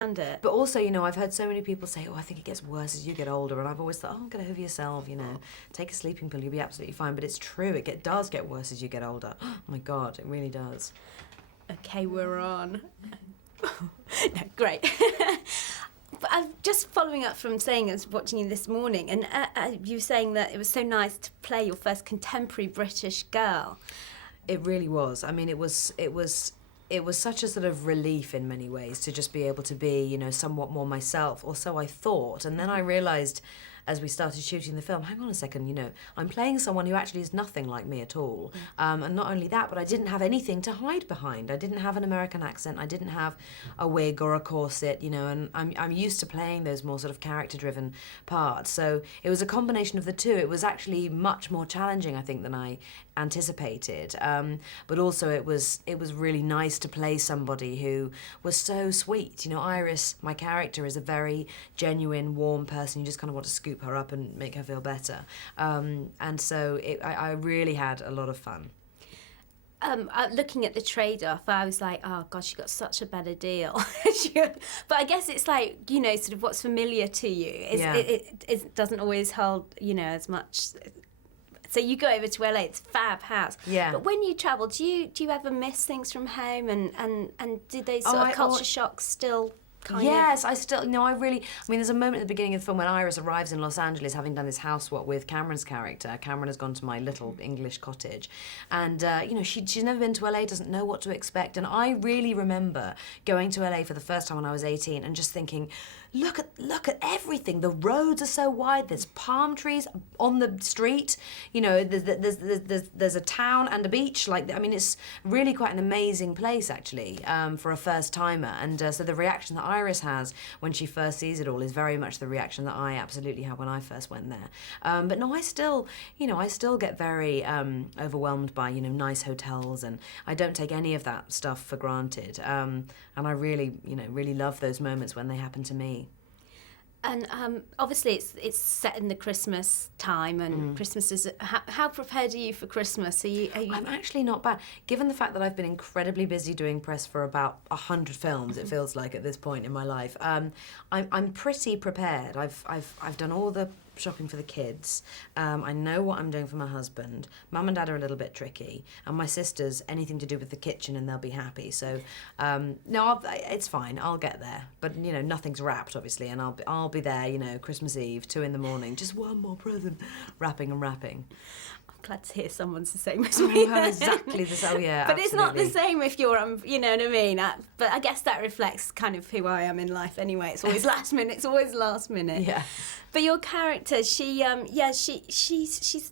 it. But also, you know, I've heard so many people say, oh, I think it gets worse as you get older. And I've always thought, oh, get over yourself, you know, take a sleeping pill, you'll be absolutely fine. But it's true, does get worse as you get older. Oh, my God, it really does. Okay, we're on. No, great. But I'm just following up from saying I was watching you this morning, and you were saying that it was so nice to play your first contemporary British girl. It really was. I mean, it was such a sort of relief in many ways to just be able to be, you know, somewhat more myself, or so I thought. And then I realised, as we started shooting the film, hang on a second, you know, I'm playing someone who actually is nothing like me at all. And not only that, but I didn't have anything to hide behind. I didn't have an American accent. I didn't have a wig or a corset, you know, and I'm used to playing those more sort of character-driven parts. So it was a combination of the two. It was actually much more challenging, I think, than I anticipated. But also it was really nice to play somebody who was so sweet. You know, Iris, my character, is a very genuine, warm person. You just kind of want to scoop her up and make her feel better. And so I really had a lot of fun. Looking at the trade-off, I was like, oh God, she got such a better deal. But I guess it's like, you know, sort of what's familiar to you. It doesn't always hold, you know, as much. So you go over to LA, it's a fab house. Yeah. But when you travel, do you ever miss things from home? And did those sort of culture shocks still Yes, I still, no, I mean, there's a moment at the beginning of the film when Iris arrives in Los Angeles, having done this house swap with Cameron's character. Cameron has gone to my little English cottage. And, you know, she's never been to LA, doesn't know what to expect. And I really remember going to LA for the first time when I was 18 and just thinking, look at everything. The roads are so wide. There's palm trees on the street. You know, there's a town and a beach. Like, I mean, it's really quite an amazing place, actually, for a first timer. And so the reaction that Iris has when she first sees it all is very much the reaction that I absolutely had when I first went there. But no, I still get very overwhelmed by, you know, nice hotels, and I don't take any of that stuff for granted. And I really, you know, really love those moments when they happen to me. And obviously it's set in the Christmas time, and Christmas is... How prepared are you for Christmas? Are you... I'm actually not bad. Given the fact that I've been incredibly busy doing press for about 100 films, it feels like, at this point in my life, I'm pretty prepared. I've done all the shopping for the kids. I know what I'm doing for my husband. Mum and Dad are a little bit tricky, and my sisters, anything to do with the kitchen, and they'll be happy. So no, it's fine. I'll get there. But you know, nothing's wrapped, obviously, and I'll be there. You know, Christmas Eve, 2 a.m, just one more present, wrapping and wrapping. Glad to hear someone's the same as me. Oh, exactly the same. Yeah, but absolutely. It's not the same if you're, you know what I mean. But I guess that reflects kind of who I am in life anyway. It's always last minute. It's always last minute. Yeah. But your character, she's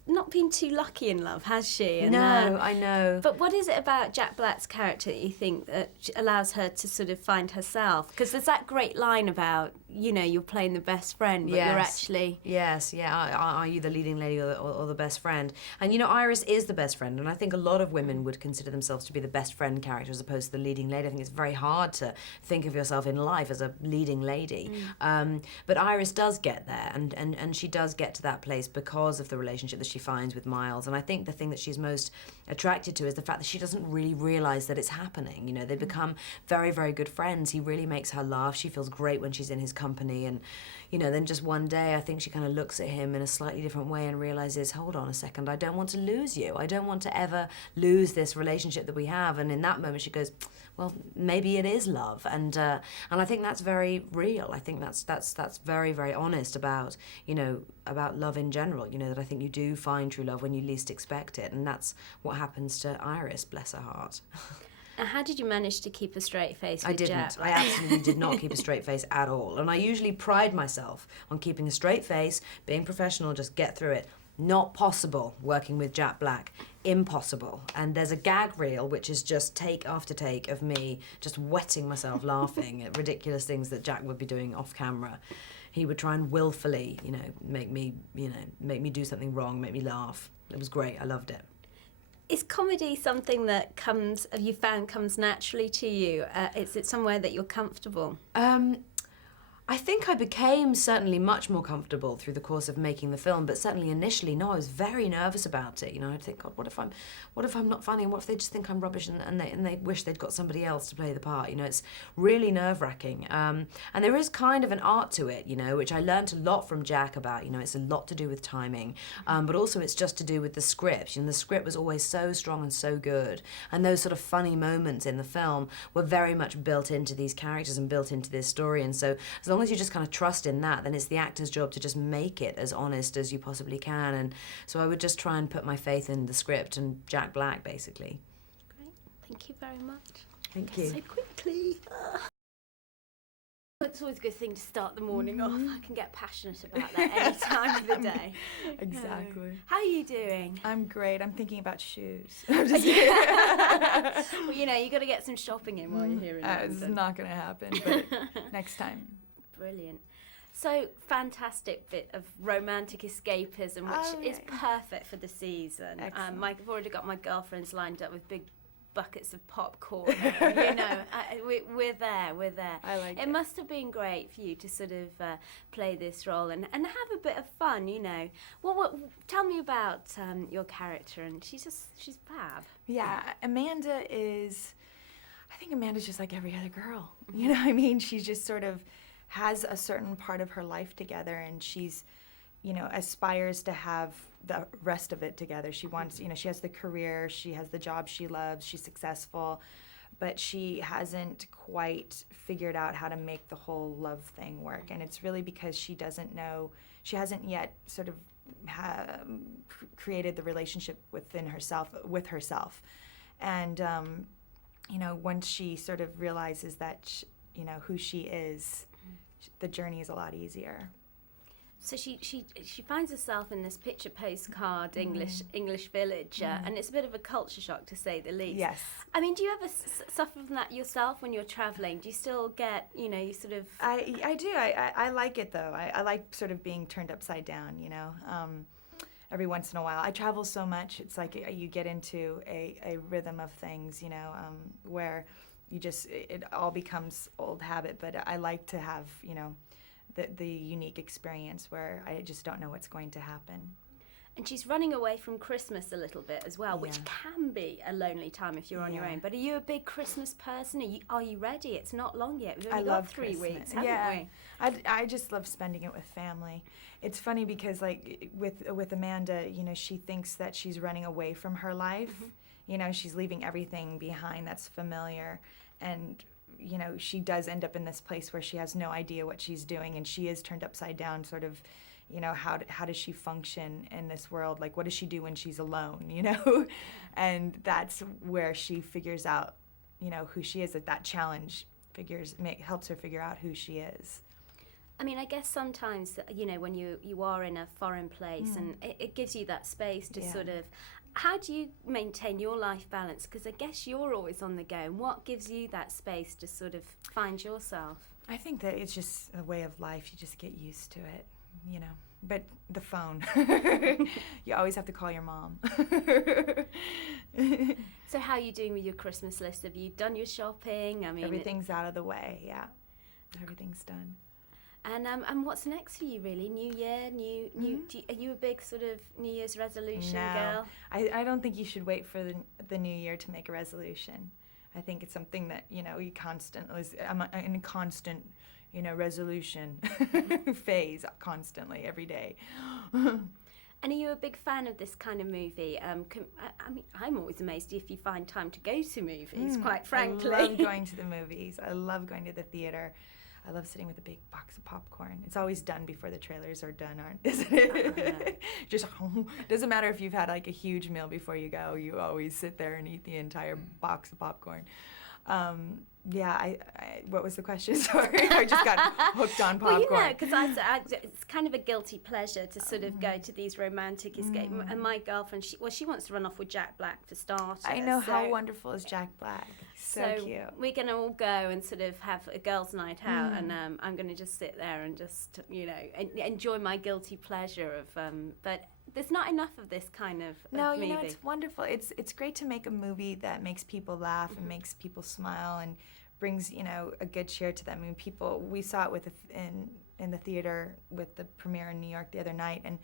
not been too lucky in love, has she? And, no, I know. But what is it about Jack Black's character that you think that allows her to sort of find herself? Because there's that great line about, you know, you're playing the best friend, but you're actually... Yes, yeah. Are you the leading lady or the best friend? And, you know, Iris is the best friend, and I think a lot of women would consider themselves to be the best friend character as opposed to the leading lady. I think it's very hard to think of yourself in life as a leading lady. But Iris does get there, and she does get to that place because of the relationship that she finds with Miles. And I think the thing that she's most attracted to is the fact that she doesn't really realise that it's happening. You know, they become very, very good friends. He really makes her laugh. She feels great when she's in his company. And, you know, then just one day I think she kind of looks at him in a slightly different way and realises, hold on a second, I don't want to lose you. I don't want to ever lose this relationship that we have. And in that moment she goes, well, maybe it is love. And I think that's very real. I think that's very, very honest about, you know, about love in general. You know, that I think you do find true love when you least expect it. And that's what happens to Iris, bless her heart. And how did you manage to keep a straight face with Jack? I absolutely did not keep a straight face at all. And I usually pride myself on keeping a straight face, being professional, just get through it. Not possible working with Jack Black. Impossible. And there's a gag reel which is just take after take of me just wetting myself laughing at ridiculous things that Jack would be doing off camera. He would try and willfully, you know, make me do something wrong, make me laugh. It was great. I loved it. Is comedy something that comes naturally to you? Is it somewhere that you're comfortable? I think I became certainly much more comfortable through the course of making the film, but certainly initially, no, I was very nervous about it. You know, I'd think, God, what if I'm not funny, and what if they just think I'm rubbish, and they wish they'd got somebody else to play the part. You know, it's really nerve-wracking. And there is kind of an art to it, you know, which I learned a lot from Jack about. You know, it's a lot to do with timing, but also it's just to do with the script. You know, the script was always so strong and so good, and those sort of funny moments in the film were very much built into these characters and built into this story. And so as long as you just kind of trust in that, then it's the actor's job to just make it as honest as you possibly can. And so I would just try and put my faith in the script and Jack Black, basically. Great. Thank you very much. Thank you. So quickly. It's always a good thing to start the morning off. I can get passionate about that any time of the day. Exactly. How are you doing? I'm great. I'm thinking about shoes. Well, you know, you got to get some shopping in while you're here in London. It's not going to happen, but next time. Brilliant. So, fantastic bit of romantic escapism, which is perfect for the season. I've already got my girlfriends lined up with big buckets of popcorn. You know, we're there. I like it. It must have been great for you to sort of play this role and have a bit of fun, you know. Tell me about your character, and she's fab. Yeah, I think Amanda's just like every other girl. You know what I mean? She just sort of has a certain part of her life together, and she's, you know, aspires to have the rest of it together. She wants, you know, she has the career, she has the job she loves, she's successful, but she hasn't quite figured out how to make the whole love thing work. And it's really because she hasn't yet sort of created the relationship with herself. And, you know, once she sort of realizes that, you know, who she is, the journey is a lot easier. So she finds herself in this picture postcard English village, and it's a bit of a culture shock, to say the least. Yes. I mean, do you ever suffer from that yourself when you're traveling? Do you still get, you know, you sort of... I do. I like it, though. I like sort of being turned upside down, you know. Every once in a while. I travel so much, it's like you get into a rhythm of things, you know, where it all becomes old habit. But I like to have, you know, the unique experience where I just don't know what's going to happen. And she's running away from Christmas a little bit as well, which can be a lonely time if you're on your own. But are you a big Christmas person? Are you ready? It's not long yet. We've only got 3 weeks, haven't we? I just love spending it with family. It's funny because, like, with Amanda, you know, she thinks that she's running away from her life. You know, she's leaving everything behind that's familiar, and you know, she does end up in this place where she has no idea what she's doing, and she is turned upside down, sort of, you know, how does she function in this world? Like, what does she do when she's alone, you know? And that's where she figures out, you know, who she is. That challenge helps her figure out who she is. I mean, I guess sometimes, you know, when you are in a foreign place, and it gives you that space to sort of... How do you maintain your life balance? Because I guess you're always on the go. And what gives you that space to sort of find yourself? I think that it's just a way of life. You just get used to it, you know. But the phone, you always have to call your mom. So how are you doing with your Christmas list? Have you done your shopping? I mean, everything's out of the way, yeah. Everything's done. And what's next for you, really? New year, are you a big sort of New Year's resolution girl? I don't think you should wait for the new year to make a resolution. I think it's something that, you know, I'm in a constant, you know, resolution phase constantly, every day. And are you a big fan of this kind of movie? I mean, I'm always amazed if you find time to go to movies, quite frankly. I love going to the movies. I love going to the theater. I love sitting with a big box of popcorn. It's always done before the trailers are done, isn't it? Just doesn't matter if you've had like a huge meal before you go. You always sit there and eat the entire box of popcorn. What was the question? Sorry, I just got hooked on popcorn. Well, you know, because it's kind of a guilty pleasure to sort of go to these romantic escape. And my girlfriend, she wants to run off with Jack Black for starters. I know, how wonderful is Jack Black? So cute. We're going to all go and sort of have a girls' night out, and I'm going to just sit there and just, you know, enjoy my guilty pleasure of. But there's not enough of this kind of movie. You know, it's wonderful. It's great to make a movie that makes people laugh and makes people smile and brings, you know, a good cheer to them. I mean, we saw it in the theater with the premiere in New York the other night, and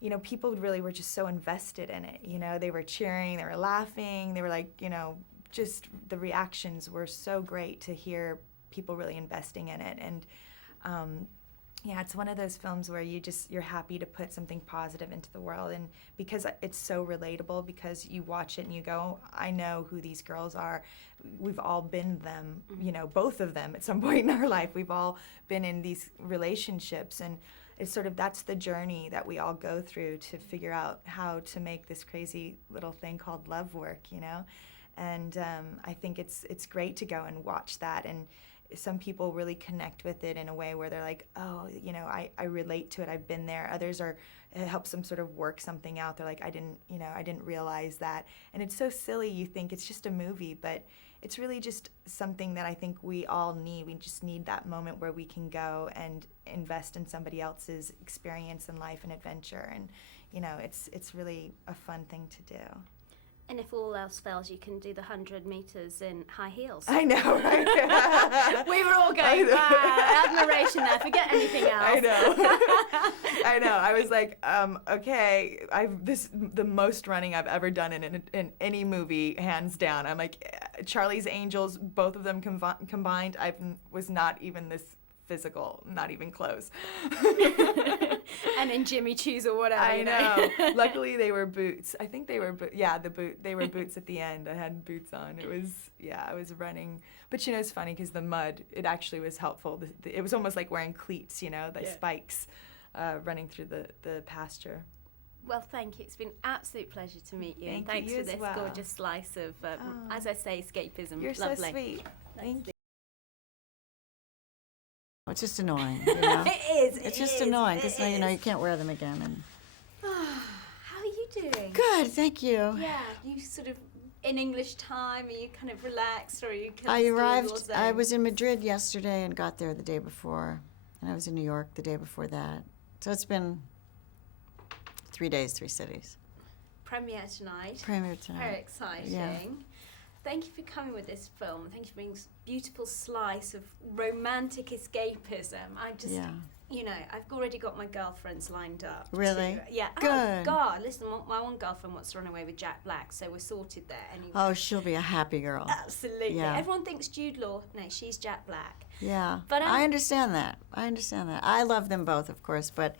you know, people really were just so invested in it. You know, they were cheering, they were laughing, they were like, you know, just the reactions were so great to hear people really investing in it. And yeah, it's one of those films where you're happy to put something positive into the world, and because it's so relatable, because you watch it and you go, I know who these girls are. We've all been them, you know, both of them at some point in our life. We've all been in these relationships, and it's sort of, that's the journey that we all go through to figure out how to make this crazy little thing called love work, you know? And I think it's great to go and watch that, and some people really connect with it in a way where they're like, oh, you know, I relate to it, I've been there. Others it helps them sort of work something out. They're like, I didn't realize that. And it's so silly, you think it's just a movie, but it's really just something that I think we all need. We just need that moment where we can go and invest in somebody else's experience in life and adventure. And, you know, it's really a fun thing to do. And if all else fails, you can do the 100 meters in high heels. I know, right? We were all going, wow, admiration there, forget anything else. I know. I know. I was like, okay, the most running I've ever done in any movie, hands down. I'm like, Charlie's Angels, both of them combined, I was not even this physical, not even close. And in Jimmy Choos or whatever. I know. Luckily, they were boots. I think they were, they were boots at the end. I had boots on. I was running. But, you know, it's funny because the mud, it actually was helpful. It was almost like wearing cleats, you know, the spikes running through the pasture. Well, thank you. It's been an absolute pleasure to meet you. Thank Thanks you for this gorgeous slice of, as I say, escapism. You're Lovely. so sweet. Thank you. It's just annoying, you know? It is. It's just annoying because you know you can't wear them again. And How are you doing? good, thank you. Yeah, you sort of in English time. Are you kind of relaxed, or are you? Kind I of still in arrived. your zone? I was in Madrid yesterday and got there the day before, and I was in New York the day before that. So it's been 3 days, 3 cities. Premiere tonight. Premiere tonight. Very exciting. Yeah. Thank you for coming with this film. Thank you for bringing this beautiful slice of romantic escapism. You know, I've already got my girlfriends lined up. Really? Yeah. Good. Oh, God. Listen, my one girlfriend wants to run away with Jack Black, so we're sorted there anyway. Oh, she'll be a happy girl. Absolutely. Yeah. Everyone thinks Jude Law. No, she's Jack Black. Yeah. But I understand that. I love them both, of course, but,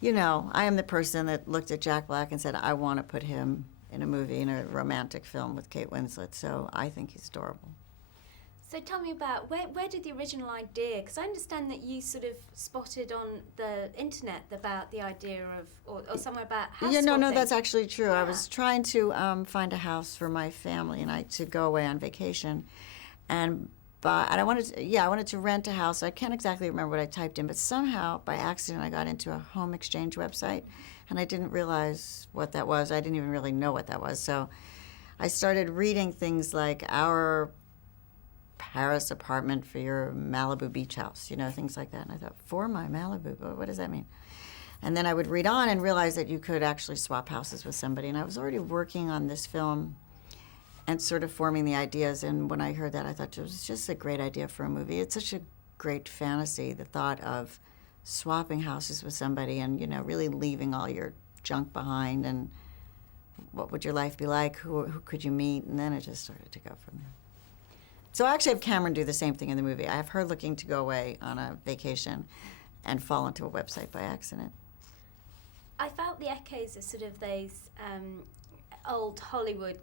you know, I am the person that looked at Jack Black and said, I want to put him in a movie, in a romantic film with Kate Winslet, so I think he's adorable. So tell me about, where did the original idea, because I understand that you sort of spotted on the internet about the idea of, or somewhere about house Yeah, no, swapping. that's actually true. Yeah. I was trying to find a house for my family and I to go away on vacation, and I wanted to rent a house. I can't exactly remember what I typed in, but somehow by accident I got into a home exchange website, and I didn't realize what that was. I didn't even really know what that was. So I started reading things like our Paris apartment for your Malibu beach house, you know, things like that. And I thought, for my Malibu, what does that mean? And then I would read on and realize that you could actually swap houses with somebody. And I was already working on this film and sort of forming the ideas. And when I heard that, I thought it was just a great idea for a movie. It's such a great fantasy, the thought of swapping houses with somebody and, you know, really leaving all your junk behind, and what would your life be like, who could you meet, and then it just started to go from there. So I actually have Cameron do the same thing in the movie. I have her looking to go away on a vacation and fall into a website by accident. I felt the echoes of sort of those old Hollywood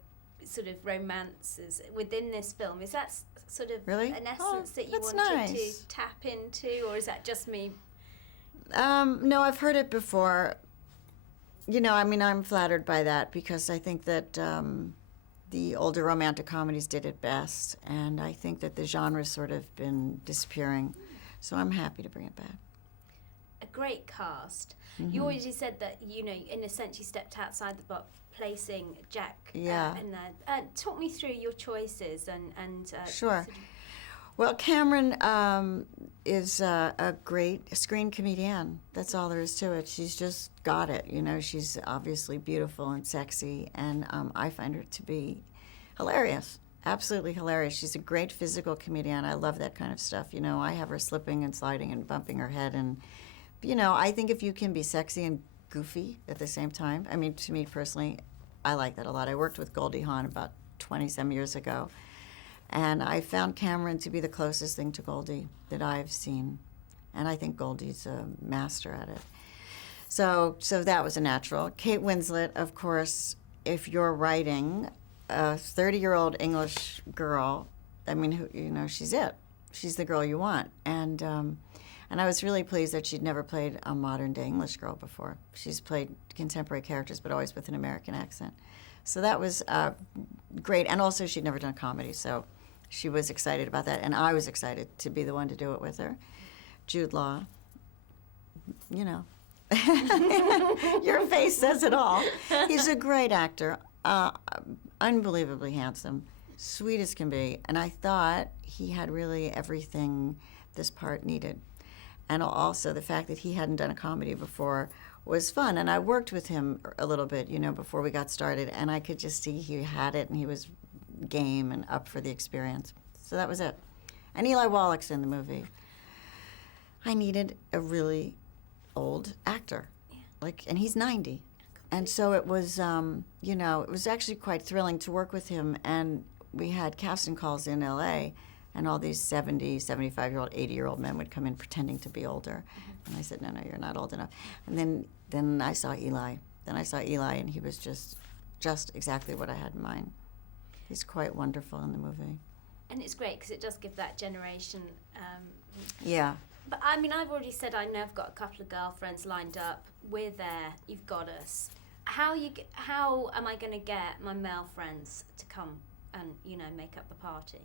sort of romances within this film. Is that sort of Really? an essence that you that's wanted nice. to tap into, or is that just me? No, I've heard it before. You know, I mean, I'm flattered by that because I think that the older romantic comedies did it best, and I think that the genre's sort of been disappearing. So I'm happy to bring it back. A great cast. Mm-hmm. You already said that, you know, in a sense you stepped outside the box, placing Jack Yeah. in there. Talk me through your choices and Sure. sort of- Well, Cameron is a great screen comedian. That's all there is to it. She's just got it. You know, she's obviously beautiful and sexy, and I find her to be hilarious. absolutely hilarious. She's a great physical comedian. I love that kind of stuff. You know, I have her slipping and sliding and bumping her head. And, you know, I think if you can be sexy and goofy at the same time, I mean, to me personally, I like that a lot. I worked with Goldie Hawn about 20-some years ago. And I found Cameron to be the closest thing to Goldie that I've seen. And I think Goldie's a master at it. So that was a natural. Kate Winslet, of course, if you're writing a 30-year-old English girl, I mean, you know, she's it. She's the girl you want. And I was really pleased that she'd never played a modern-day English girl before. She's played contemporary characters, but always with an American accent. So that was great. And also, she'd never done comedy, so she was excited about that. And I was excited to be the one to do it with her. Jude Law, you know. Your face says it all. He's a great actor, unbelievably handsome, sweet as can be, and I thought he had really everything this part needed. And also the fact that he hadn't done a comedy before was fun, and I worked with him a little bit, you know, before we got started, and I could just see he had it, and he was game and up for the experience. So that was it. And Eli Wallach's in the movie. I needed a really old actor, and he's 90, and so it was, you know, it was actually quite thrilling to work with him. And we had casting calls in LA, and all these 70, 75-year-old, 80-year-old men would come in pretending to be older, and I said, no, you're not old enough. And then I saw Eli. And he was just exactly what I had in mind. He's quite wonderful in the movie. And it's great because it does give that generation. Yeah. But I mean, I've already said I know I've got a couple of girlfriends lined up. We're there. You've got us. How am I going to get my male friends to come and, you know, make up the party?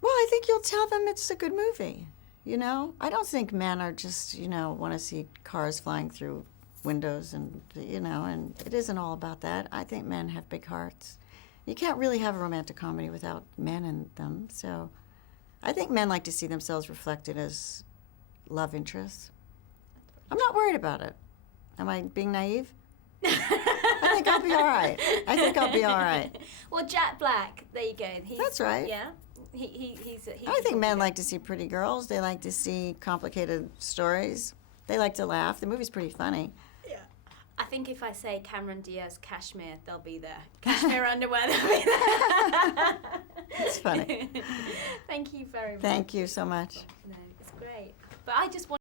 Well, I think you'll tell them it's a good movie. You know, I don't think men are just, you know, want to see cars flying through windows and, you know, and it isn't all about that. I think men have big hearts. You can't really have a romantic comedy without men in them. So I think men like to see themselves reflected as love interests. I'm not worried about it. Am I being naive? I think I'll be all right. Well, Jack Black, there you go. That's right. Yeah. He's I think men like to see pretty girls. They like to see complicated stories. They like to laugh. The movie's pretty funny. Yeah. I think if I say Cameron Diaz cashmere, they'll be there. Cashmere underwear, they'll be there. It's funny. Thank you very much. Thank you so much. No, it's great. But I just want